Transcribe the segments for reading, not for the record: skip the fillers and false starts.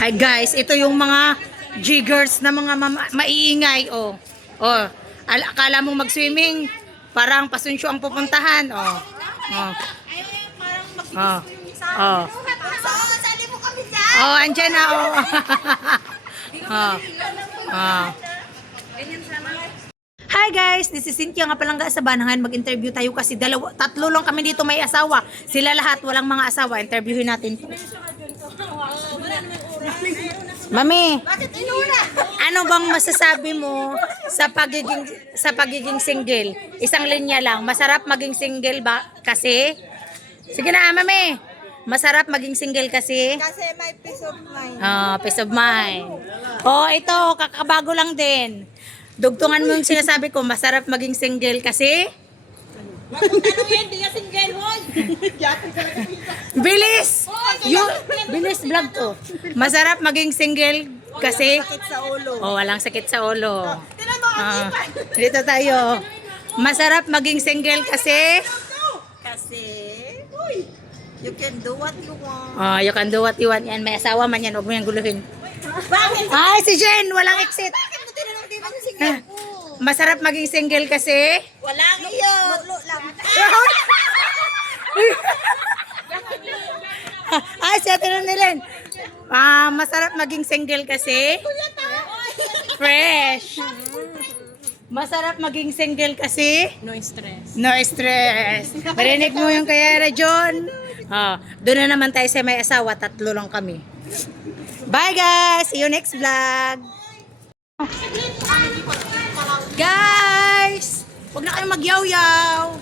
Hi guys, ito yung mga jiggers na mga maiingay. Oh. Oh. Akala mong mag-swimming, parang pasunsyo ang pupuntahan. Oh. Oh. Oh. Oh. Sali mo kami dyan. Oh, andyan na. Oh. Oh. Oh. Hi guys, this is Cynthia nga palangga sa Banahan. Mag-interview tayo kasi tatlo lang kami dito may asawa. Sila lahat walang mga asawa. Interviewin natin. Mami, Bakit inuna? ano bang masasabi mo sa pagiging single? Isang linya lang. Masarap maging single ba kasi? Sige na, Mami. Masarap maging single kasi? Kasi may peace of mind. Peace of mind. Oh, ito, kakabago lang din. Dugtungan mo yung sinasabi ko, masarap maging single kasi? Ano yan? Di nga single, hoy. Bilis! Bilis vlog to. Masarap maging single kasi? Sakit sa ulo. Oh, walang sakit sa ulo. Tinan mo ang ipan. Dito tayo. Masarap maging single kasi? Kasi, you can do what you want. Oh, you can do what you want yan. May asawa man yan. Huwag mo yung guluhin. Bakit? Ay, si Jen! Walang exit. Bakit mo tinanong di ba yung single ko? Masarap maging single kasi? Walang iyo. Lulo lang. Ay, siya tinanong nilen. Masarap maging single kasi? Fresh. Masarap maging single kasi? No stress. No stress. Marinig mo yung kaya John? Doon na naman tayo sa may asawa. Tatlo lang kami. Bye guys! See you next vlog! Guys! Huwag na kayong magyaw-yaw!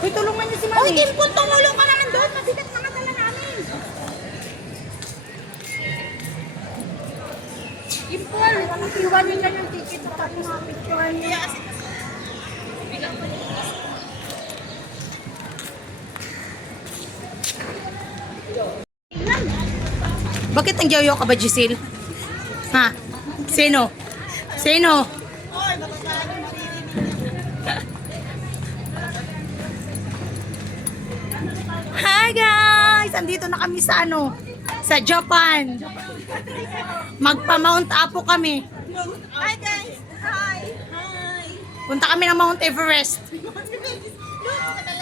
Uy, tulungan niyo si Mami. Uy, Dimple, tumulong ka naman doon. Mabigat mga tala namin. Dimple, iwan niyo lang yung ticket sa pati mga picture niya. Bakit ang yaw-yaw ka ba, Giselle? Ha? Sino? Sino? Hi guys! Andito na kami sa sa Japan. Magpa-Mount Apo kami. Hi guys! Hi! Hi! Punta kami ng Mount Everest.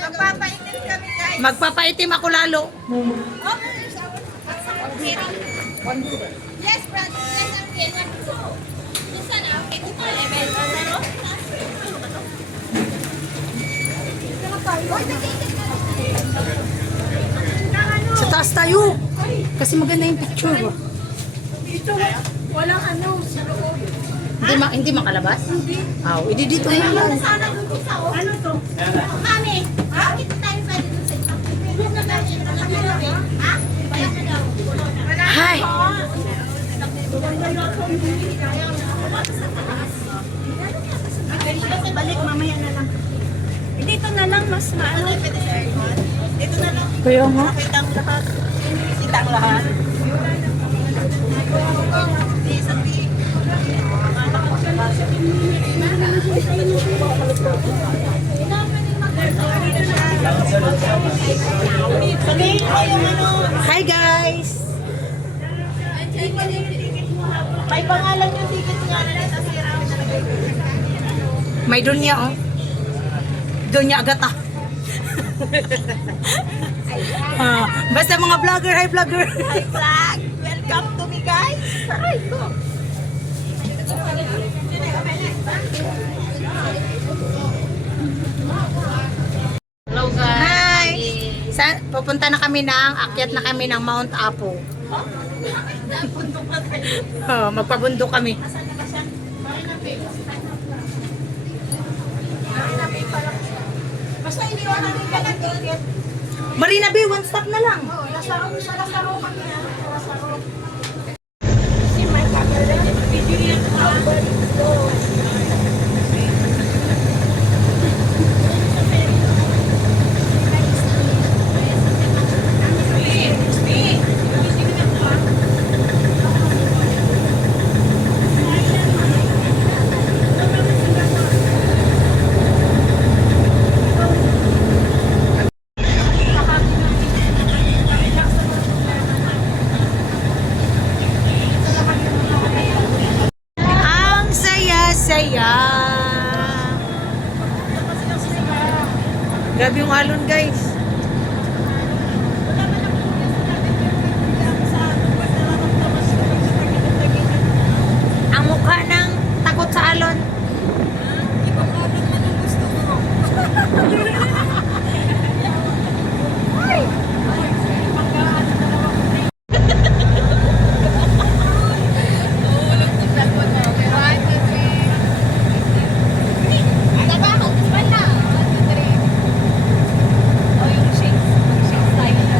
Magpapaitin kami guys. Magpapaitim ako lalo. Yes, brother. Yes, okay. Gusto na, okay. Dito level. Sa taas tayo. Kasi maganda yung picture. Dito, walang ano, sa loob. Hindi makalabas? Hindi. Hindi dito na lang. Sana doon sa ano to? Mami, bakit tayo pwede doon sa isang? Ha? Hi! Balik mamaya na lang. Dito na lang mas maano. Dito na lang. Kaya nga. Kitang lahat. Kitang lahat. Hi guys! May pangalan yung ticket nga na nasa sira. May dunya oh. Dunya agad ah. Basta mga vlogger, hi vlogger. Hi vlog! Welcome to me guys! Aray ko! Hello guys! Hi! Pupunta na kami akyat na kami ng Mount Apo. Magpabundok kami. Basta hindi ko namin ka ng ticket. Marina Bay, one stop na lang. Sa Lasaro kami. Grabe yung alon guys. Wala man ako sinabi, pero hindi ako sa pag nararamdaman ko pag sa pagkakataginig na. Ang mukha ng takot sa alon. Ibang alon man ang gusto ko. Ay! Pagkaan na lang ako. Walang kusal ko na. Pero ay, kasi... Ano ba ako? Wala. O yung shakes. Shakes tayo na.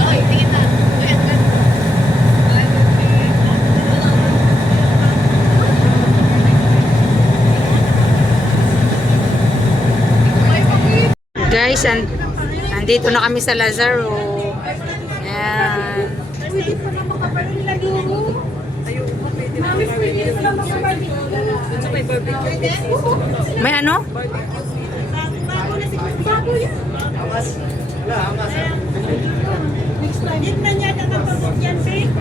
Oy, tingin na. Guys, andito na kami sa Lazaro. Yan. Pwede pa na makabaril lagi mo. Mami, pwede pa na makabaril. Pwede? May ano? Bago na si Bago yan. Hindi na niya nakapagod yan, babe.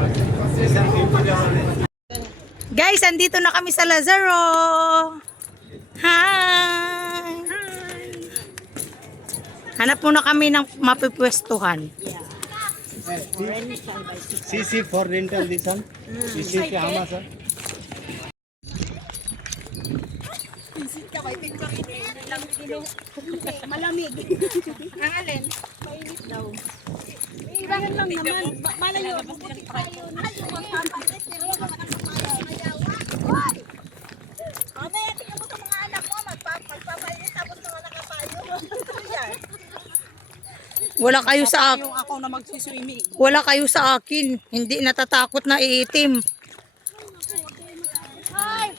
Guys, andito na kami sa Lazaro. Hi! Hanap muna kami ng mapipwestuhan. CC for rental this one. CC के हमा sir. Malamig. Ang alin? Mainit daw. Ibahan lang naman. Malayo. Bubuti tayo. Ay, magpapalit. Hoy! Mamaya, tingnan mo sa mga anak mo. Magpapalit tapos mga nakapayo. Yan. Wala kayo sa akin. Yung ako na magsiswimming. Wala kayo sa akin. Hindi natatakot na iitim. Ay!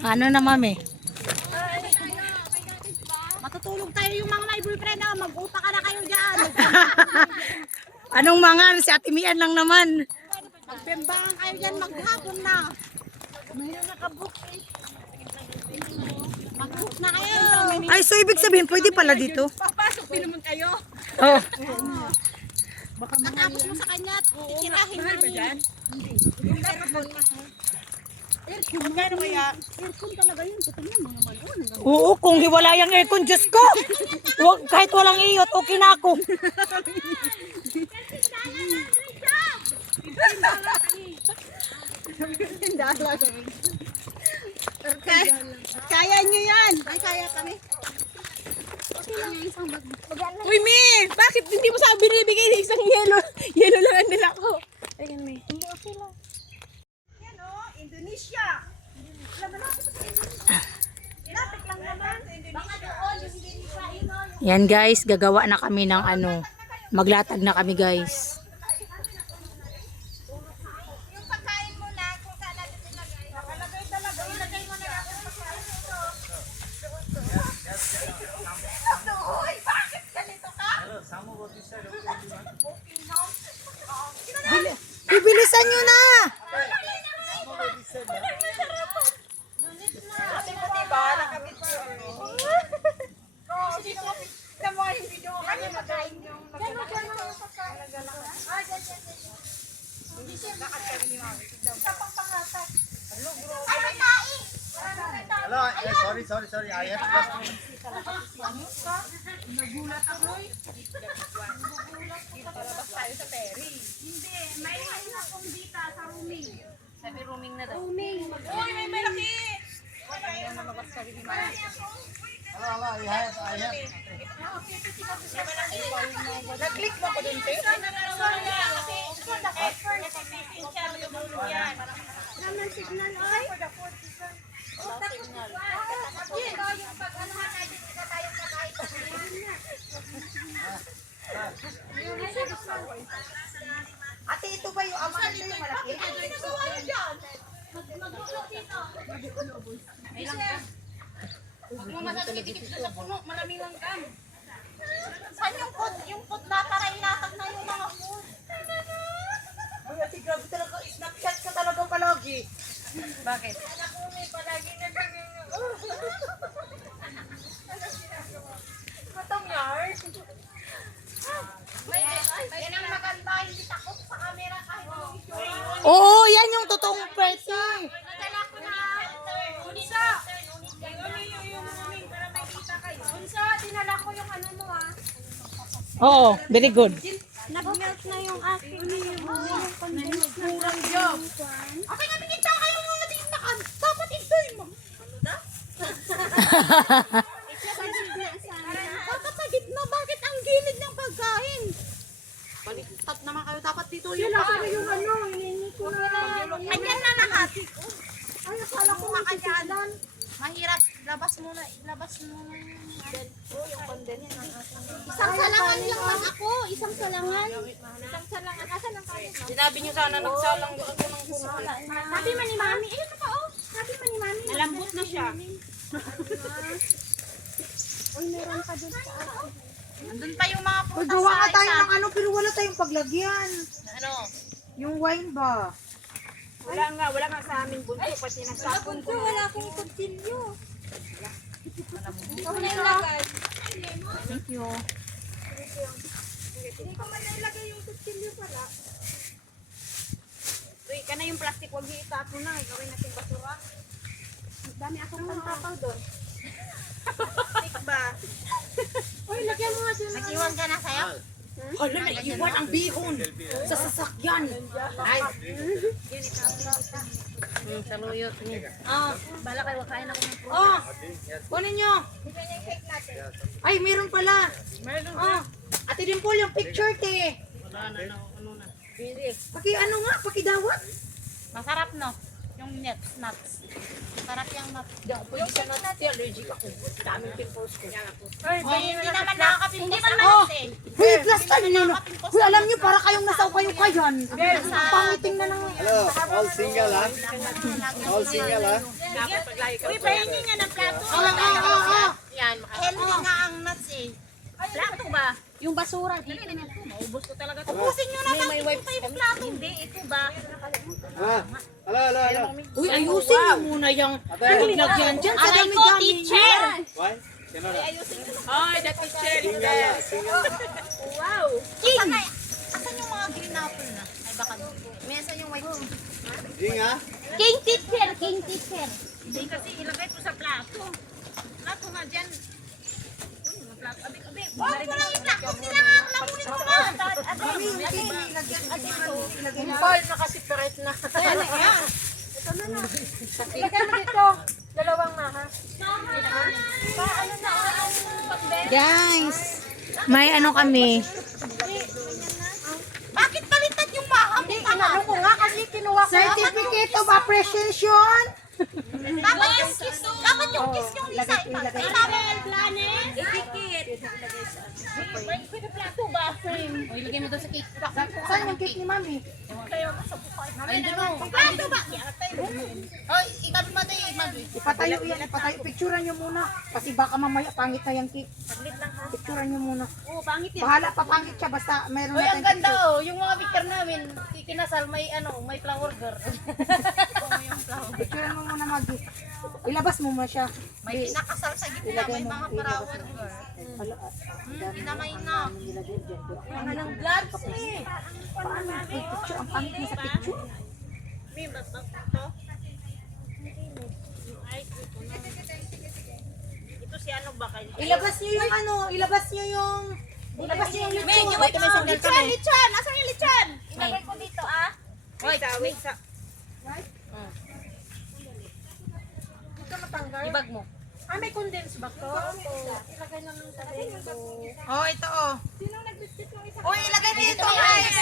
Ano na mami? Matutulog tayo yung mga may boyfriend na. Mag-uta ka na kayo dyan. Anong mga si Ate Mian lang naman. Magbembangan kayo dyan. Maghapon na. Mayroon nakabook eh. Mag-book na kayo. Ay, so ibig sabihin, pwede pala dito. Papasok din naman kayo. Oh. Natapos mo sa kanya at titirahin namin. Magkano kaya? Aircon talaga yun. Tingnan mo naman. Oo, kung hiwala yung aircon, Diyos ko. Kahit walang iyot, okay na ako. Kaya nyo yan. Ay, kaya kami. Uy, Mi! Bakit hindi mo sa binibigay ng isang yelo? Yelo lang ang dala ko. Ayan, Mi. Hindi, okay lang. Yan o, Indonesia. Lapit lang naman. Baka doon, yung Indonesia, yun o. Yan guys, gagawa na kami ng ano. Maglatag na kami guys. Yung pagkain mo na, kung saan natin ilagay. Nakalagay talaga. Ilagay mo na lang yung pagkain mo. Uy, bakit ganito ka? Bibilisan nyo na! Sabi mo diba, nakabit mo yun. Sa mga video ko kami magaling yung naglalakad. Ay, may taing! Hello, sorry. I have just Hindi, may akong dita sa rooming. Sabi rooming na daw. Rooming. Uy, may malaki! Hello, I have. Nag-click mo ko dun, te? Naman signal, ay? Yung pag-anuhan natin, isa tayo sa kahit Ate, ito ba yung ama nito yung malaki? Mag-ulog dito. Huwag mo masyadong itikip sa puno, maraming langgam. Saan yung pot na para inatag na yung mga food? Ay, ate, grabe talaga. Snapchat ka talaga palagi. Bakit? Anak mo may palagi na kami. Oo, yan yung totoong pretty. Nadala ko na. Unsa. Unsa, dinala ko yung ano mo ah. Oo, very good. Nag-melt na yung aking kurang job. Okay nga, minita kayo mga tindakan. Dapat ito'y mo. Ano da? Bakit sa gitna? Bakit ang gilid ng pagkain? Baliktad naman kayo. Dapat dito yung pagkain. Yung ano, hiningi ko na. Ganyan na lahat. Ay, akala ko makadyanan. Mahirap. Labas muna. Labas muna yung condensed. Isang salangan lang man ako. Isang salangan. Isang salangan. Asan ang kanin? Sinabi niyo sana nagsalang doon ako ng Sabi man ni Mami. Ayun na pa oh. Sabi man ni Mami. malambot na siya. Uy, meron pa dun sa ako. Andun pa yung mga putas Gawa nga sa tayo isa. ng ano, pero wala tayong paglagyan. Ano? Yung wine ba? Wala nga sa amin bunso pati nasakon ko. Wala akong kutsilyo. Ikaw na ilagay. Thank you. Hindi ko man nailagay yung kutsilyo pala. Uy, kana yung plastic wag itapon na, gawin natin basura. Dami akong pantapaw doon. Plastic ba? Uy, lagyan mo nga dyan. Nag-iwan ka na sa'yo? Hala, naiiwan ang bihon sa sasakyan. Ay. Saluyot niya. Ah, Bala kayo, kain ako ng oh, kunin nyo. Ay, meron pala. Oh, Ate Dimple, yung picture, te. Paki ano nga, pakidawat. Masarap no? Yung nuts. Masarap yung nuts. Hindi ako pwede sa nuts, te. Allergic ako. Daming pimples ko. Hindi naman nakakapimpos sa Oh, nuts eh. Wait, last time nyo na. Uy, alam nyo, para kayong nasaw kayo kayan. Ang pangiting na ng... Hello, all single ha? All single ha? Uy, pahingi nga ng plato. Yan, healthy nga ang nuts eh. Plato ba? Yung basura. Maubos ko talaga. Ubusin nyo naman. May wipes kami. Plato. Hindi, ito ba? Ah, hello. Uy, ayusin nyo muna yung paglagyan dyan sa Aray ko, dami-dami. teacher! Why? Sino na? Ay, the teacher. Single ha? Single. Wow. King! Asan yung mga green apple na? Ay, baka may asan yung white tea? Ding ha? King teacher. King teacher. Hindi kasi ilagay ko sa plato. Plato nga dyan. Uy, mga plato. Abi. Huwag mo lang yung plato. Kailangan lamunin mo na. Paul, nakaseparate na. Lagyan mo dito. Dalawang na ha. Paano na ang pagbe? Guys, may ano kami. Bakit baliktad yung maham? Inano ko nga kasi kinuha ko. Certificate of Appreciation. Dapat yung kiss. Dapat yung kiss yung isa. Tama yung planet. Idikit. Pwede plato ba? O, ilagay mo doon sa cake. Saan yung cake ni Mami? Plato ba? Oy, ikabi mo tayo. Ipatayo yan, ipatayo. Picturean nyo muna. Kasi baka mamaya pangit na yung cake. Picturean nyo muna. Oo, pangit yan. Bahala pa pangit siya, basta meron Uy, na ang tayong ganda picture. oh. Yung mga picture namin, kinasal may may flower girl. Picturean mo muna, Maggie. Ilabas mo mo siya. May kinakasal sa gitna, Ilagay may mo, mga ilabas flower mo. girl. Hala, Pinamay na. nilagay dyan. Mga ng gloves eh. Paano? Picture, ang pangit mo sa picture. May batang ito. Ay, ito si ano ba kayo? Ilabas nyo yung ano, ilabas nyo yung... Ilabas nyo yung May lechon. wait, may sandal kami. Lechon! Asan yung lechon? Ilagay ko dito ah. Wait. Ibag mo. Ah, may condense ba to? Ilagay naman sa dito. Oh, ito oh. Uy, ilagay dito guys.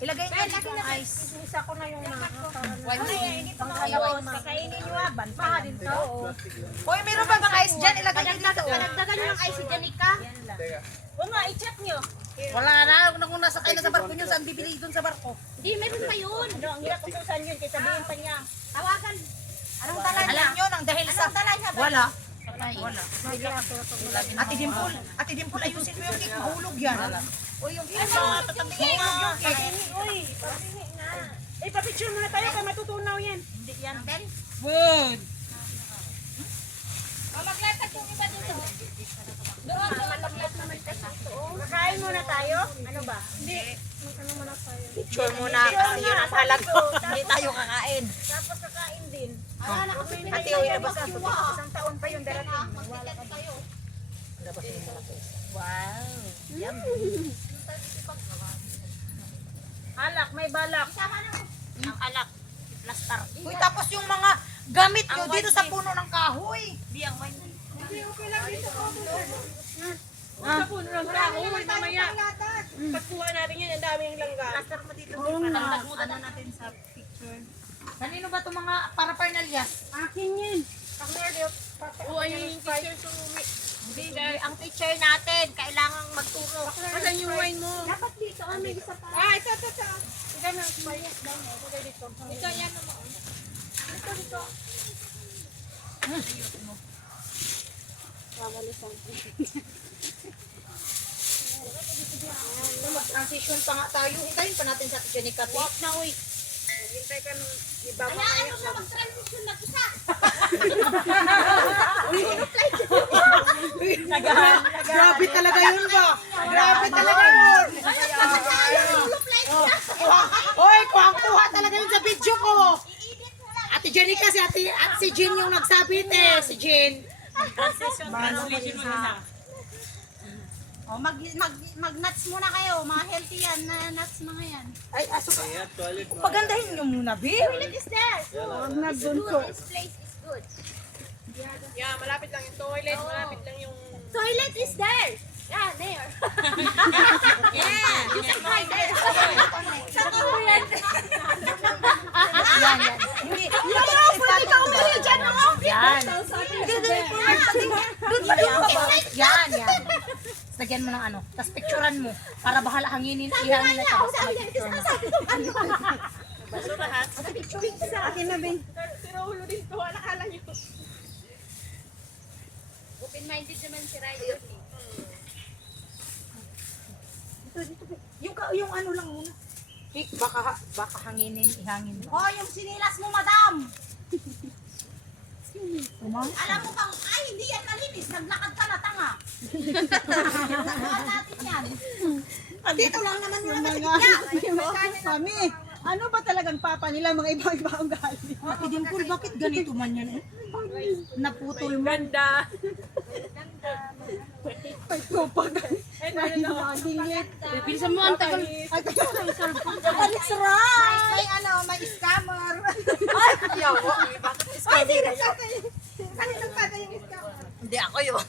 Ilagay nyo dito ang ice. Isa ko na yung mga. Kakainin nyo ah. Baka din to. Uy, meron ba bang ice dyan? Ilagay nyo dito. Padagdagan nyo ng ice dyan, Ika. O nga, i-chat nyo. Wala na. Kung nasakay na sa barko nyo, saan bibili doon sa barko? Hindi, meron pa yun. No, ang hirap kung saan yun. Kaya sabihin pa niya. Tawagan. Anong dala niya? Alam nyo, nang dahil sa... Anong dala niya? Wala. Wala. Ate Dimple, ayusin mo yung cake. Mahulog yan. Uy, yung ano, tatabihin mo yung cake. Uy, eh, papicture muna tayo kaya matutunaw yan. Hindi yan. Ben? Good. Maglatag yung iba dito. Doon, maglatag naman kasi ito. Kakain muna tayo. Ano ba? Hindi. Picture muna kasi yun ang halaga. Hindi tayo kakain. Tapos kakain din. Ate, o ilabas na. Isang taon pa yung darating. Magtiket kayo. Alak, may balak. Sama na. Ang alak. Plastar. Uy, tapos yung mga gamit nyo dito sa puno ng kahoy. Sa puno ng kahoy, mamaya. Pagkuha natin yan, ang daming langga. Ano natin sa picture. Kanino ba itong mga paraphernalyas? Akin yan. Oo, ayun yung teacher ko. Hindi, ang teacher natin, kailangang magturo. Asan yung wine mo? Dapat dito, may isa pa. Ah, ito. Ito na, bayas daw mo. Ito, yan mo. Ito. Mag-transition pa nga tayo. Hintayin pa natin sa Jenica. Wait na, uy. Hintay ka nung iba mo. Hayaan mo siya mag-transition na isa. Grabe talaga yun ba? Grabe talaga yun. Oy, kuha talaga yun sa video ko. Ate Jenica, si Jean yung nagsabi, si Jean. Oh, mag-nuts muna kayo. Mga healthy yan na nuts mga yan. Ay, aso ka. Pagandahin nyo muna, Bi. Toilet is there. Huwag It's nagbunso. good. This place is good. Yeah, malapit lang yung toilet, malapit lang yung... Toilet is there. Yeah, there. Yeah. You can try there. Sa toilet. Yan, yan. Hindi, pwede ka umili dyan, no? Yan. Yan, yan. Lagyan mo ng ano, tapos picturean mo. Para bahala hanginin, ihangin na ito. Basta may picture mo. Akin na, Ben. Sinuhulo din to. Nakala niyo. Open-minded naman si Ryan. Yung ano lang muna. Baka hanginin, ihangin mo. Oh, yung sinilas mo, madam. Umang? Alam mo bang, ay, hindi yan malinis. Naglakad ka na, tanga. Nagawa natin yan. Dito lang naman yung Mami, ano ba talagang papa nila? Mga ibang ugali. Ate Dimpul, bakit ganito man yan? Naputol mo. Ganda. May kopag. Ay, dingit. Bilisan mo, ang tagal. Ay, Alex Ray! May ano, may scammer. Yawa, bakit iskabira niya? Kaninang kada yung scammer? Hindi ako yun.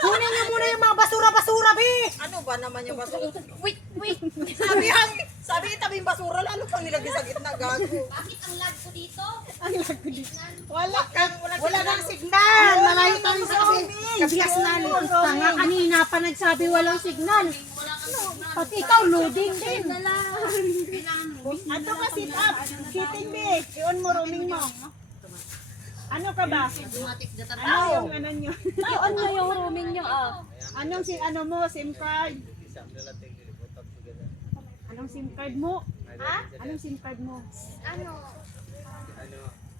Kunin niyo muna yung mga basura-basura, Bi! Ano ba naman yung basura? Wait. Sabi itabi yung basura, lalo pang nilagay sa gitna, gago. Bakit ang lag ko dito? wala kang, Wala kang signal! Malayo tayo sa kabias na. Tanga kanina pa nagsabi walang signal. Pati ikaw, loading din. Ato ka sit up. Sitting be. Iyon mo, roaming mo. Ano ka ba? Ano yung ano nyo? On nyo yung rooming nyo, oh. Anong ano mo, SIM card? Anong SIM card mo? Ha? Anong SIM card mo? Ano?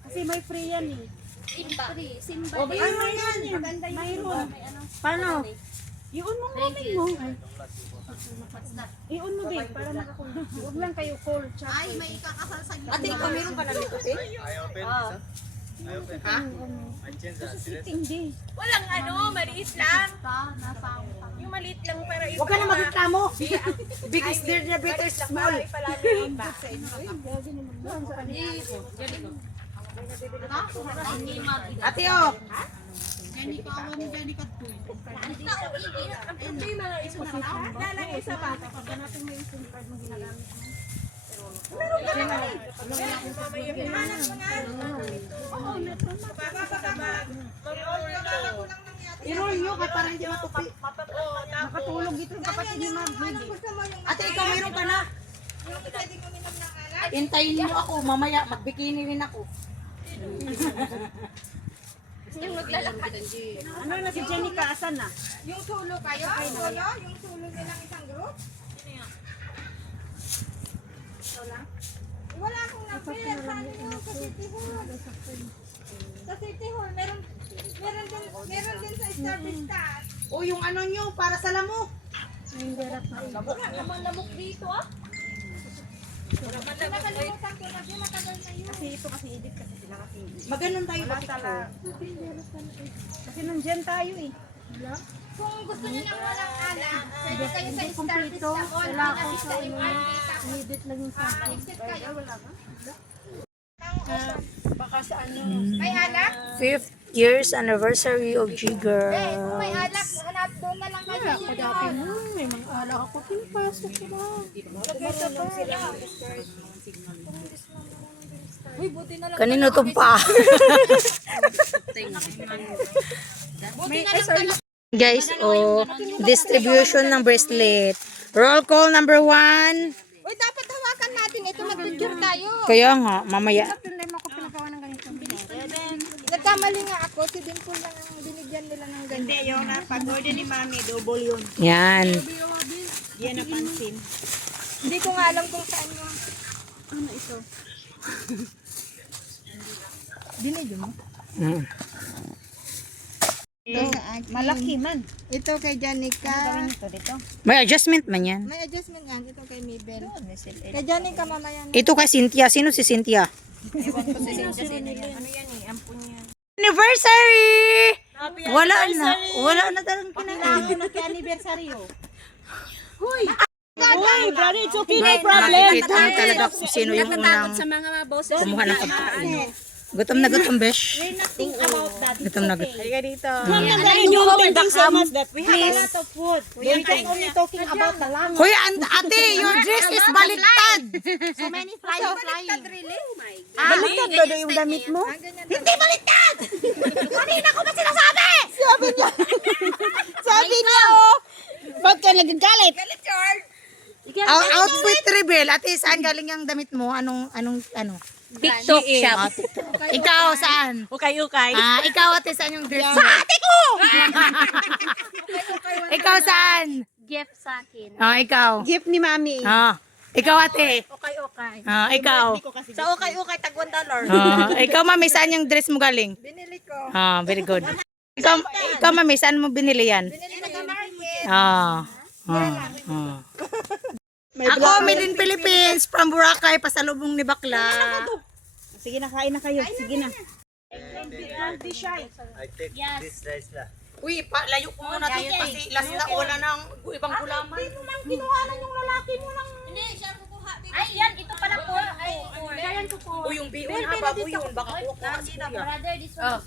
Kasi may free yan eh. Simba. Simba. Ano yan? Maganda yung Mayroon. may ano. Paano? Iyon mo roaming mo. Iyon mo din para makakuha. Huwag lang kayo call, chat. Ay, may kakasal sa Ate, ikaw meron ka na nito, eh? Sitting di. Walang ano, maliit lang. Nasa Yung maliit lang pero iba. Huwag ka na magreklamo. Big is there, the better small. Pala na iba. Ate, oh. Lalagay sa bata. Pagkanatin mo yung SIM card mo ginagamit mo. I-roll nyo ka para hindi matupi. Nakatulog dito yung kapatid ni Ma'am. Ate, ikaw mayroon ka na. Hintayin niyo ako. Mamaya, magbikini rin ako. Ano na si Jenica? Asan na? Yung solo kayo? Yung solo nilang isang group? Wala akong number. Paano mo sa City Hall? Sa City Hall, meron din sa Star Vista. O yung ano nyo, para sa lamok. Lamok dito, ah. Maganon tayo ba tala? Kasi nandyan tayo eh. Kung gusto niyo ng walang alak, pwede kayo sa Hindi Star kumpleto. Vista Mall. Wala akong Nakita sa yung inyo. Artista. Inibit lang yung sa akin. Exit kayo. Baka sa ano. May alak? 5th years anniversary of Kung G-Girls. may alak, hanap doon na lang kayo. Dati mo, may mga alak ako. Pinapasok ko na. Kanino to pa? Guys, distribution ng bracelet. Roll call number 1. Uy, dapat hawakan natin. Ito, mag-picture tayo. Kaya nga, mamaya. Nagkamali nga ako. Si Dimple lang ang binigyan nila ng ganyan. Hindi, yun na. Pag-order ni Mami, double yun. Yan. Yan na pansin. Hindi ko nga alam kung saan yung... Mm. Malaki man. Ito kay Janica. May adjustment man yan. May adjustment nga. Ito kay Mabel. Kay Janica mamaya na. Ito kay Cynthia. Sino si Cynthia? Anniversary! Wala na. Wala na talagang kinain. na kay anniversary oh. Uy, brother, it's okay. Makikita mo talaga kung sino yung unang kumuha ng pagkain. Gutom na gutom, besh. Think about that. Gutom na gutom. Halika dito. You overthink so much that We have a lot of food. We are only talking about the langoy. Hoy, ate, your dress is baliktad. So many flying. baliktad ba daw yung damit mo? Sabi niya oh. Ba't ka nagagalit? Outfit reveal. Ate, saan galing yung damit mo? Ano? TikTok shop. Ikaw, saan? Ukay-ukay. Ikaw, ate, saan yung dress mo? Sa ate ko! Ikaw, saan? Gift sa akin. Ikaw. Gift ni Mami. Ikaw, ate. Ukay-ukay. Ikaw. Sa ukay-ukay, tag $1. Ikaw, mami, saan yung dress mo galing? Binili ko. Very good. Ikaw, mami, saan mo binili yan? Binili ko sa market. Ako, made in Philippines, from Boracay, pasalubong ni Bakla. Sige na, kain na kayo. Sige na. Uy, layo ko muna to kasi last na wala ng ibang gulaman. Kinuhanan yung lalaki mo ng... Hindi, siya ang kukuha. Ay, yan. Ito pala po. Siya yan kukuha. Uy, yung biyon ha, baboy yun. Baka kukuha si kuya. Brother, this one.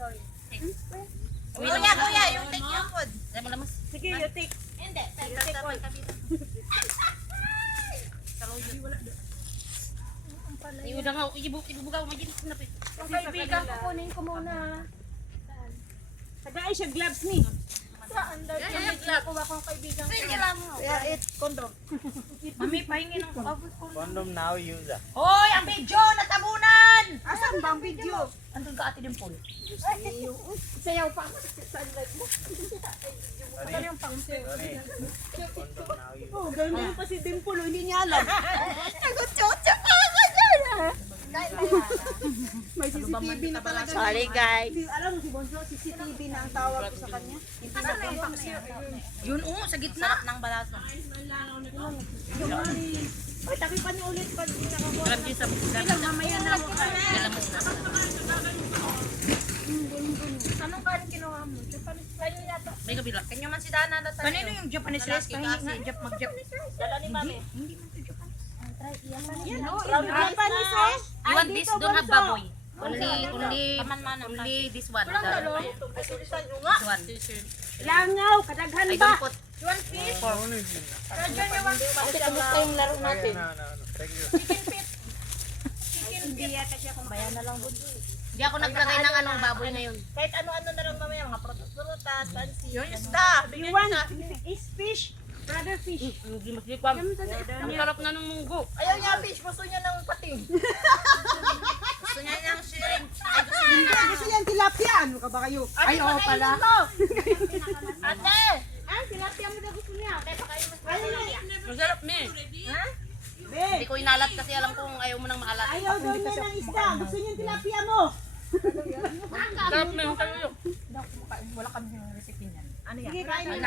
Sorry. Kuya, yung take yung food. Sige, you take. Hindi. Yung kaibigan ko, kunin ko muna. Tagay siya gloves ni. Saan daw? Nakuha kong kaibigan ko. Sige lang. Mami, pahingi ng Condom now use ah. Hoy, ang video, natabunan! Asan ba ang video? Andun ka ate din po. Sayaw pa. Oh, ganun pa si Dimple. Hindi niya alam. Nagutsutsuk pa ako dyan. May CCTV na talaga. Sorry, guys. Alam mo si Bonso, CCTV na ang tawag ko sa kanya. Hindi na contact na yan. Yun, sa gitna. Sarap ng balaso. Uy, taki pa niyo ulit pag nakakuha. Alam niyo sa Mamaya na ako. Anong kanin kinuha mo? Japanese kayo yata. May kabila. Kanyo man si Dana na tayo. Kanino yung Japanese rice? Pahingi nga, mag-Jap. Dala ni Mami. Japanese rice? You want this? Don't have baboy. Only this one. This one. Langaw, kadaghan I ba? don't put. You want fish? Kamusta yung laro natin? Thank you. Hindi ako naglagay ng anong baboy ngayon. Kahit ano-ano na lang mamaya, mga prutas, pansi. Yun, isda. You want is fish? Brother fish. Ang sarap na ng munggo. Ayaw niya fish, gusto niya ng pating. Gusto niya ng shrimp. Gusto niya tilapia. Ano ka ba kayo? Ay, oo pala. Ate! Ah, tilapia mo daw gusto niya. Kaya pa kayo mas Masarap, me. Hindi ko inalat kasi alam kong ayaw mo nang maalat. Ayaw daw niya ng isda. Gusto niya yung tilapia mo. Sarap, me. Wala kami yung recipe niyan. Sige, kain mo.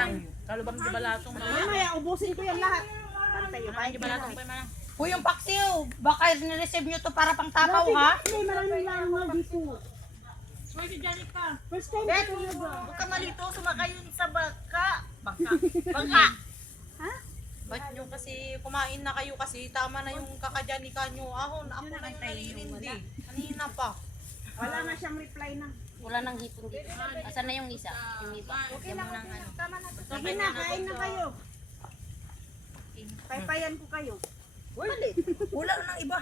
Kalubang di balasong. Mamaya, ubusin ko yan lahat. Pantay yun. Di balasong pa yung manang. Uy, yung paksiw, baka nireceive nyo to para pang tapaw, ha? May maraming langaw dito. First time ko talaga. Huwag ka malito, sumakay yun sa baka. Baka. Ha? Ba't nyo kasi kumain na kayo kasi tama na yung kakadyanika nyo. Ako na yung nalilindi. Kanina pa. Wala na siyang reply na. Wala nang hipon dito. Asan na yung isa? Yung iba. Okay lang nang ano. Sige na, kain na kayo. Paypayan ko kayo. Wala nang iba.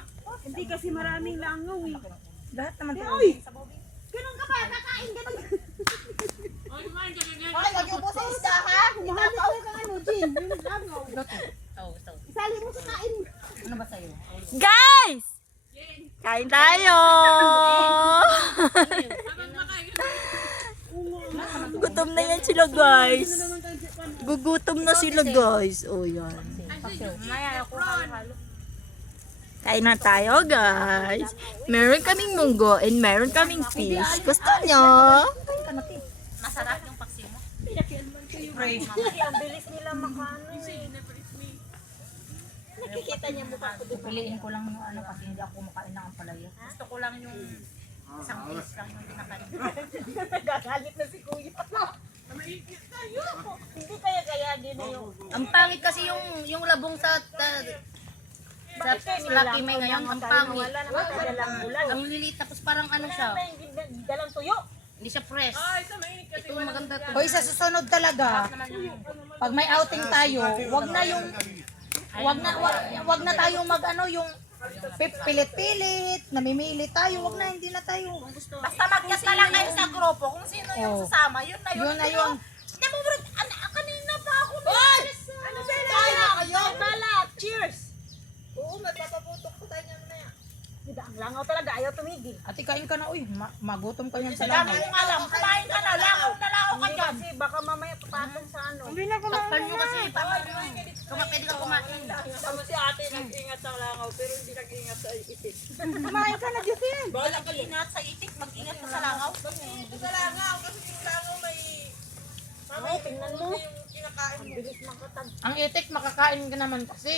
Hindi kasi maraming langaw eh. Lahat naman to. Uy! Ganun ka ba? Kakain ka ng... Ay, wag yung po sa isda ha. Mahal na talaga ano, Jin. Yung langaw. So. Isali mo sa kain. Ano ba sa'yo? Guys! Kain tayo! Gutom na yan sila guys. Gugutom na sila guys. Oh yan. Kain na tayo guys. Meron kaming munggo and meron kaming fish. Gusto nyo? Masarap yung paksiw mo. Ang bilis nila makano eh. Nakikita niya mukha ko. Piliin ko lang yung ano kasi hindi ako kumakain ng ampalaya. Gusto ko lang yung isang piece lang yung pinakain. Gagalit na si kuya. Hindi kaya din na yung... Ang pangit kasi yung labong sa Lucky May ngayon, ang pangit. Wala naman dalang ulan. Ang lilit tapos parang ano siya, Dalang tuyo. hindi siya fresh. Ito maganda to. Hoy, sa susunod talaga, pag may outing tayo, wag na tayo mag ano yung pilit-pilit, namimili tayo, wag na, hindi na tayo. Basta mag-chat na lang kayo sa grupo kung sino yung sasama. Yun na yun. Yun na yun. Kanina pa ako na. Ano ba na? Kayo, tala. Cheers. Oo, magpapaputok ko tayo na yan. Hindi, ang langaw talaga. Ayaw tumigil. Ate, kain ka na, uy, magutom ka niyan sa Dami langaw. kong alam. Kumain ka na. Langaw na langaw ka dyan. Kasi baka mamaya papatong sa ano. Takpan nyo kasi, tama yun. Kung pwede ka kumain. Tama si ate nag-ingat sa langaw pero hindi nag-ingat sa itik. Kumain ka na, Justin. Bala mag-ingat sa itik, mag-ingat ka sa langaw. Mag-ingat sa langaw kasi yung langaw may... Mamaya, tingnan mo. Yung kinakain mo. Bilis makatag. Ang itik, makakain ka naman kasi.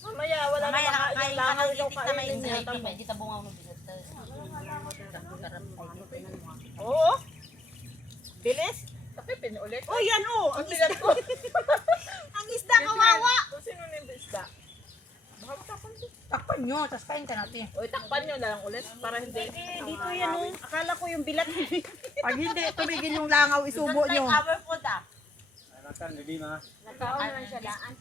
Mamaya, wala na Mamaya makain nakakain yung ka langaw. ng Ikaw itik na may kainin. insight. Hindi tabungaw ng bigat. Oo. Bilis. Tapi pinulit. Oh, yan oh. Ang isda. Ang isda kawawa. Kung sino na yung isda? Baka matapon din. Takpan nyo, tapos kain ka natin. O, takpan nyo na lang ulit para hindi. Dito yan oh. Akala ko yung bilat. Pag hindi tumigil yung langaw, isubo nyo. Our food ah. Makan ready ma. Nagkaon na siya daan.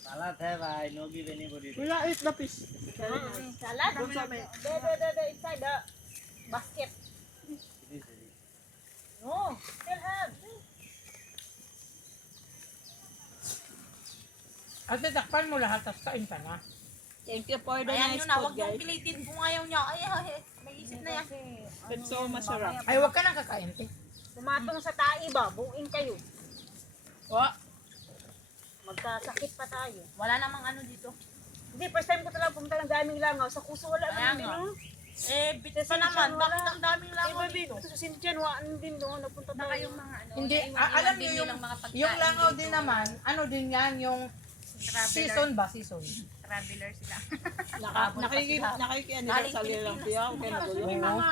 Salat hai bhai, no give anybody. Wala, eat the fish. Salad. The inside the basket. It is ready. No, still have. Ate, takpan mo lahat, tapos kain ka na. Thank you for the Ayan nice yun na, food, huwag yung guys. pilitin kung ayaw niya. Ay, may isip na yan. It's so masarap. Ay, huwag ka nang kakain, te. Pumatong sa tae ba? Buuin kayo. Wa. Magkasakit pa tayo. Wala namang ano dito. Hindi, first time ko talaga pumunta ng daming langaw. Sa kuso wala Kaya naman nga. din. Eh, bit pa naman. Bakit ang daming langaw Iba dito? dito. Sa Sintian, waan din doon. Napunta tayo. Yung mga ano. Hindi, alam niyo yung langaw din naman, ano din yan, yung season ba? Season. Traveler sila. Nakikian nila sa lilang siya. Okay na Oo.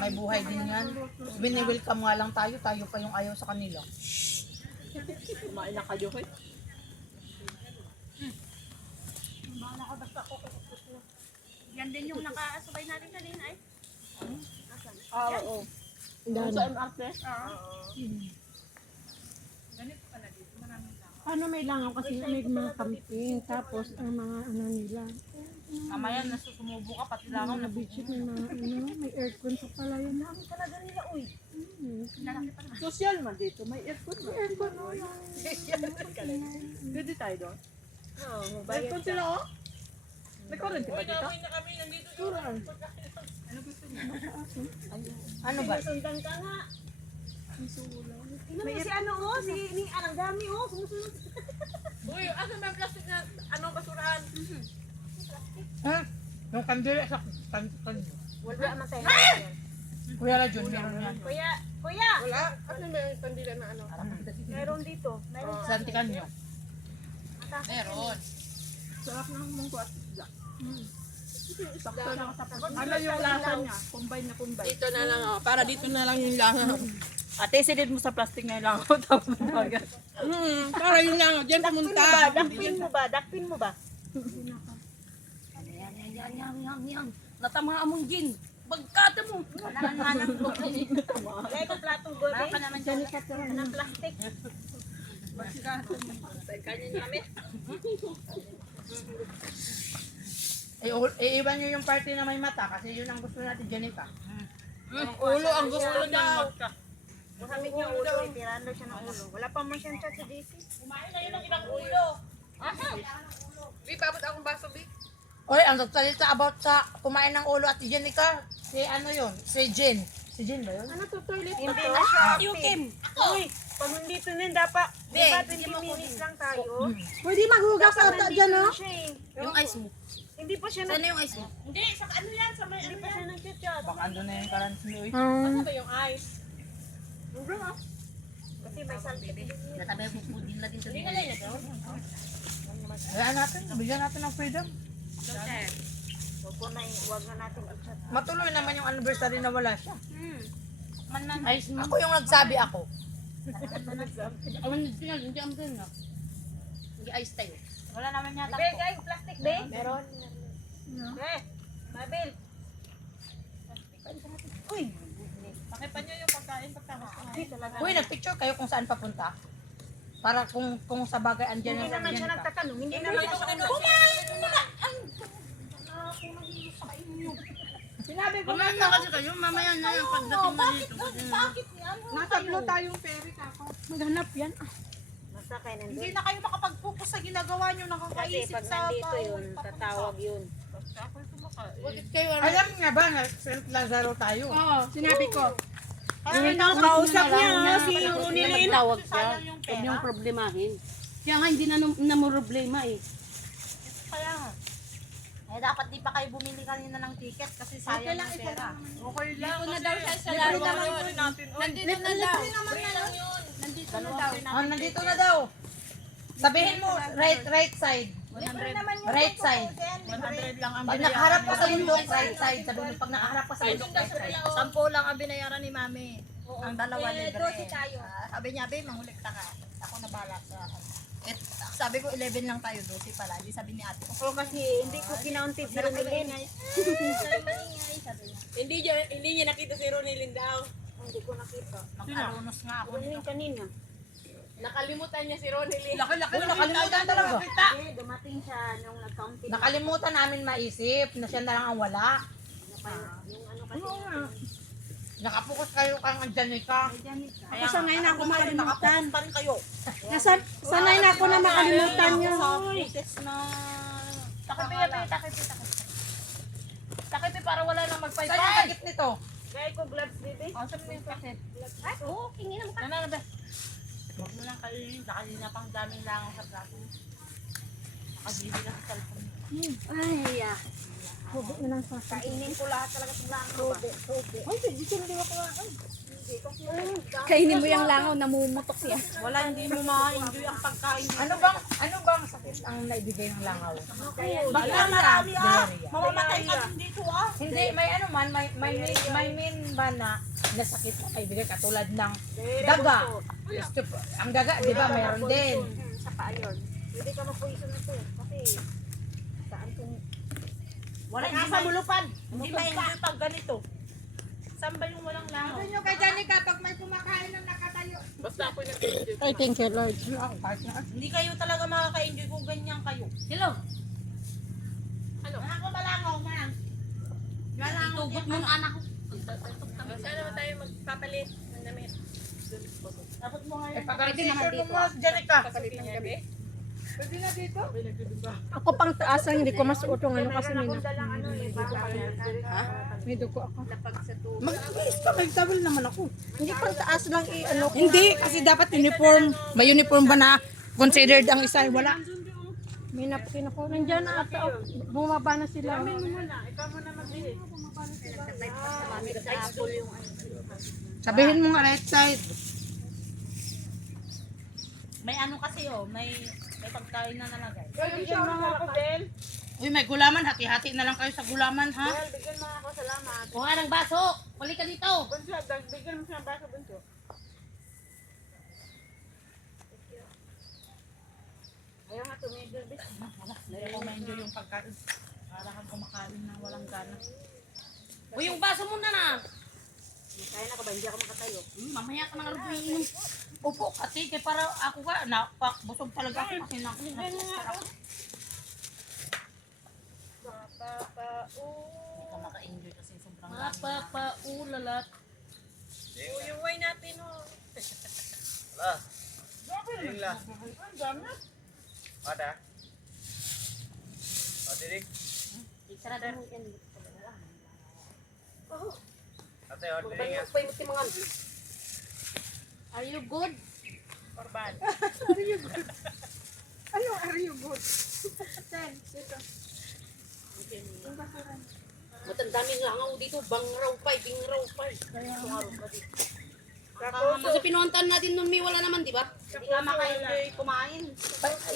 May buhay din yan. Bini-welcome nga lang tayo, tayo pa yung ayaw sa kanila. Kumain na kayo kayo. Yan din yung nakasabay natin kanina ay. Oo. Sa MRT? Ano may langaw kasi may mga camping. Tapos ang mga ano nila. Mamaya nasusumubo ka pati langaw na Beach may mga ano. May aircon sa palayan na. Ang talaga nila, uy. lalaki pa naman. Social man dito. May aircon. May aircon. Pwede tayo doon? Oo. Aircon sila, oh? May kurente ba dito? Ano ba? Sundan ka nga. Tingnan mo si ano, oh. Si ni Anang Dami, oh. Sumusunod. Uy, asa may plastic na ano basurahan? Ha? Yung kandila sa kandila. Wala man tayo. Kuya la Jun, meron yan. Kuya, kuya. Wala. Ano may pandila na ano? Meron dito. Meron Santikan nyo. Meron. Sarap ng munggo at isda. Sakto lang sa pagkain. Ano yung lasa niya? Combine na combine. Dito na lang, oh. Para dito na lang yung langaw. Ate, silid mo sa plastic na lang ako. Tapos dagat. Para yung langaw. Diyan pumunta. Dakpin mo ba? Dakpin mo ba? Yan. Natamaan mong gin. Bagkata mo. Lay ko platong gobe. Baka naman dyan ng plastic. Iiwan nyo yung party na may mata kasi yun ang gusto natin, Janica. Ulo ang gusto daw. Sabi niya ulo, itirando siya ng ulo. Wala pa mo siyang chat sa DC. Bi, pabot akong baso, Bi. Oy, ang nagsalita about sa kumain ng ulo at Janica, si ano yun? Si Jen. Si Jen ba yun? Hindi na siya active. Uy, pag nandito na dapat, di ba 20 minutes lang tayo? Pwede maghugas ata dyan, no? Siya eh. Yung ice mo. Hindi pa siya Sana yung ice mo. Hindi pa siya nag-chat. Baka ando na yung karansin mo. Ano ba yung ice? Kasi may salty. Natabay mo po din natin sa dito. Hayaan natin, bigyan natin ng freedom. Huwag na natin i-chat. Matuloy naman yung anniversary na wala siya. Ako yung nagsabi ako. Awan na siya, hindi ang din. Hindi ice tayo. Wala naman yata. Be, guys, plastic be? Meron. Be, Mabil. Uy. Pakipan nyo yung pagkain pagkakain. Uy, nagpicture kayo kung saan papunta. Para kung sa bagay andyan Hindi yung naman siya Janica. nagtatanong. Hindi naman siya Sinabi ko Kumain na kasi kayo, mamaya na yung pagdating na dito. Natablo tayong peri kako. Maghanap yan. Basta kayo nandun. Hindi na kayo makapag-focus sa ginagawa nyo. Kasi Nakakaisip pag sa nandito yun, tatawag yun. Bakit kayo alam niya ba na St. Lazaro tayo? Oo, sinabi ko. Kausap niya si Ronilin. tawag siya? Huwag niyong problemahin. Kaya nga hindi na mo problema eh. Kaya nga. Eh, dapat di pa kayo bumili kanina ng ticket kasi sayang yung pera. Okay lang. Dito na daw siya sa laro. Nandito na daw. Nandito na daw. Oh, nandito na daw. Sabihin mo, right side. Right side. 100 lang ang Pag nakaharap ka sa bundok, right side. Sabi mo, pag nakaharap ka sa bundok, right side. 10 lang ang binayaran ni Mami. Ang dalawa libre. Sabi niya, "Be, mangulikta ka. Ako na bahala sa sabi ko 11 lang tayo, 12 pala. Di sabi ni ate. Oo, kasi hindi ko kinaunti si Ronilin. Hindi niya nakita si Ronilin daw. Hindi ko nakita. Nakalunos nga ako. Ronilin kanina. Nakalimutan niya si Ronilin. Uy, nakalimutan talaga. Eh, dumating siya nung nag-counting. Nakalimutan namin maisip na siya na lang ang wala. Yung ano kasi. Nakapokus kayo kang Janica. Ako sanay na ako makalimutan. Pa rin kayo. Sanay na ako na makalimutan nyo. Takipi para wala nang Saan yung magpaypay. takip nito? Gaya ko gloves, baby. Saan mo yung takip? Oo, kingin mo ka. Ano ba? Huwag mo lang kainin. Kanina pang daming langaw sa plato. Nakabili ka sa cellphone. Ay, hubo na lang sa Kainin ko lahat talaga sa langaw ba? Ay, dito na diba ko Kainin mo yung langaw, namumutok yan. Wala, hindi mo ma-enjoy ang pagkain. Ano bang sakit ang naibigay ng langaw? Baka marami Diarrhea. Mamamatay ka din dito Hindi, may ano man, may mean ba na sakit na naibigay katulad ng daga. Ang daga, di ba, mayroon din. Sa paa yun. Pwede ka ma-poison nito. Kasi saan kung... Wala nasa mulupan. Hindi ma-enjoy pag ganito. Saan ba yung walang langaw? Sabi nyo kay Janica, pag may kumakain ng nakatayo. Ay, thank you, Lord. Hindi kayo talaga makaka-enjoy kung ganyan kayo. Hello. Ako malangaw, man. Tugot mo ng anak ko. Saan naman tayo magpapalit ng damit? Dapat mo nga Eh, pag-picture mo mo, Janica. Papalit ng gabi? Ako pang taasan, hindi ko masuot yung ano kasi Meron akong dalang ano eh. may dugo ako. Mag-is ka, may tawil naman ako. Hindi pang taas lang i-ano ko. Hindi, kasi dapat uniform. May uniform ba na considered ang isa? Wala. May napkin ako. Nandiyan na ata. Bumaba na sila. Sabihin mo nga right side. May ano kasi may May pagkain na nalagay. Bigyan mo ako, Bel. Uy, may gulaman. Hati-hati na lang kayo sa gulaman, ha? Bel, bigyan mo ako, salamat. Kuha ng baso. Balik ka dito. Bunso, bigyan mo siya ng baso, Bunso. Ayaw nga tumigil, bis. Dahil ako ma-enjoy yung pagkain. Para kang kumakain ng walang gana. Uy, yung baso mo na. Kaya na ka ba? Hindi ako makatayo. Mamaya ka nang inom. Upo, kasi para ako ka. Busog talaga ako. Kasi Hindi ka maka-enjoy kasi sobrang dami. Mapapaulat. Yung wine natin, oh. Ada? Dirik? Isarado mo yan. Ate, ordering ya. Are you good? Korban. Ano, are you good? Sen, dito. Matandaming langaw dito. Bangraw pa, bingraw pa. Kasi pinuuntan natin nun, may wala naman, di ba? Hindi ka maka-enjoy kumain.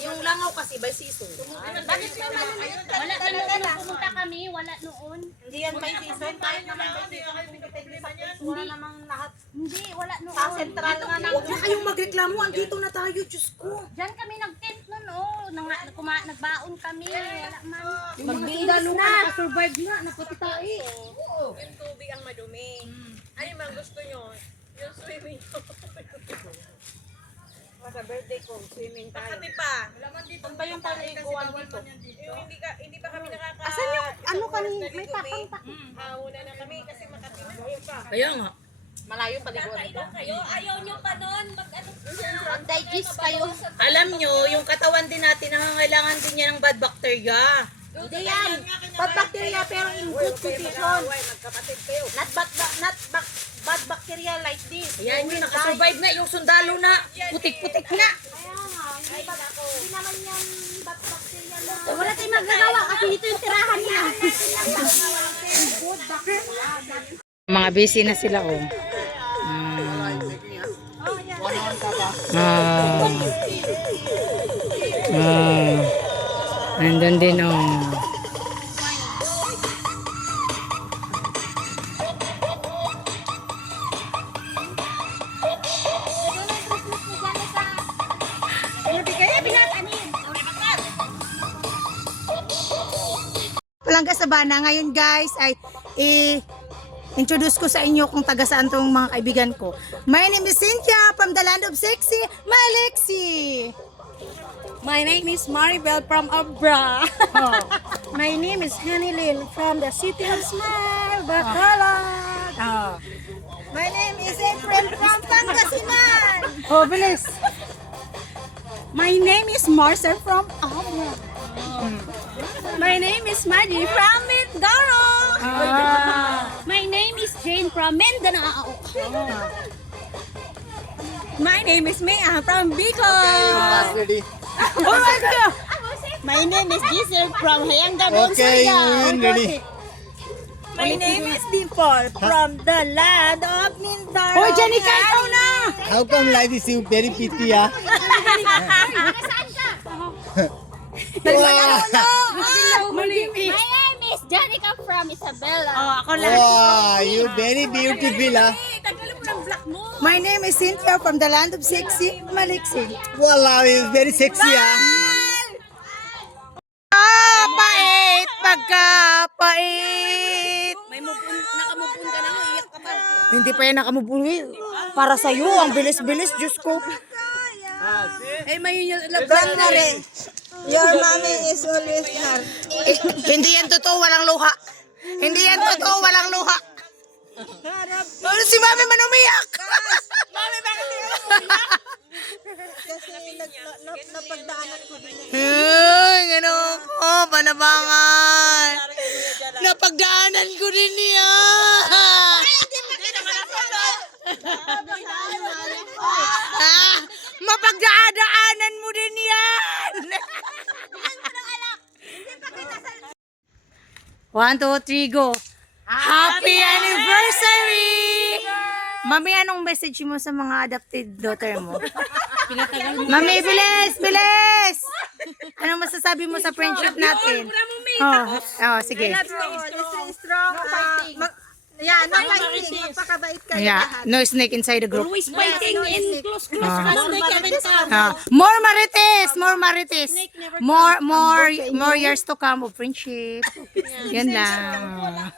Yung langaw kasi by season. Bakit naman Wala ka noon nung pumunta kami, wala noon. Hindi yan by season. Kahit naman by season, depende sa place. Wala namang lahat. Hindi, wala noon. Sa central nga na. Huwag na kayong magreklamo. Andito na tayo, Diyos ko. Diyan kami nag-tent noon, oh. Nagbaon kami. Wala man. Magbinda na. Survive na. Napatitae. Yung tubig ang madumi. Ano yung mga gusto nyo? Yung swimming pool. sa birthday ko, swimming tayo. Kami pa. Saan ba yung paliguan dito? Yung hindi pa kami nakaka... Asan yung, ano kanina? May takang Una na kami kasi Makati na. Kaya nga. Malayo paliguan dito. Kayo, ayaw nyo pa nun. Mag-digest kayo. Alam nyo, yung katawan din natin, nangangailangan din niya ng bad bacteria. Hindi yan. Bad bacteria pero in good condition. Bad bacteria like this. Ayan yun, nakasurvive na. Yung sundalo na, putik-putik na. Hindi naman yan bad bacteria na. Wala tayong magagawa kasi ito yung tirahan niya. Mga busy na sila, oh. Nandun din, oh. Palangga Sabana. Ngayon guys ay introduce ko sa inyo kung taga saan tong mga kaibigan ko. My name is Cynthia from the land of sexy, Malexi. My name is Maribel from Abra. Oh. My name is Honey Lil from the city of Smile, Bacolod. Oh. My name is April from Pangasinan. Oh, bilis. My name is Marcel from Abra. My name is Maggie from Mindoro. My name is Jane from Mindanao. My name is Mia from Bicol. Ready? Oh my God. My name is Giselle from Hayanga Okay, Bonsaya. win ready. My name is Dimple from the land of Mindoro. Oh, Janica, ikaw na. How come like this? You very pity, ah? My name is Janica from Isabela. Oh, ako lang. Wow, you very beautiful, ah? My name is Cynthia from the land of sexy, Malexi. Wow, you very sexy, ah? Pait, pagkapait. May nakamupun ka na, iyak ka pa. Hindi pa yan nakamubuli. Para sa'yo, ang bilis-bilis, Diyos ko. Eh, may Vlog na rin. Your mommy is always her. Hindi yan totoo, walang luha. Hindi yan totoo, walang luha. Oh, si Mami man umiyak. Mami, bakit umiyak? Kasi napagdaanan ko din. Gano'n ko, panabangan. Napagdaanan ko din niya. Mapagdaanan mo din yan. 1, 2, 3, go. Happy anniversary! Mami, anong message mo sa mga adopted daughter mo? Mami, bilis! Bilis! Anong masasabi mo sa friendship natin? Oh, sige. Let's stay strong. Yan, no fighting. Magpakabait kayo Yeah, lahat. no snake inside the group. Always fighting in close More marites, more marites. More years to come of friendship. Yan lang.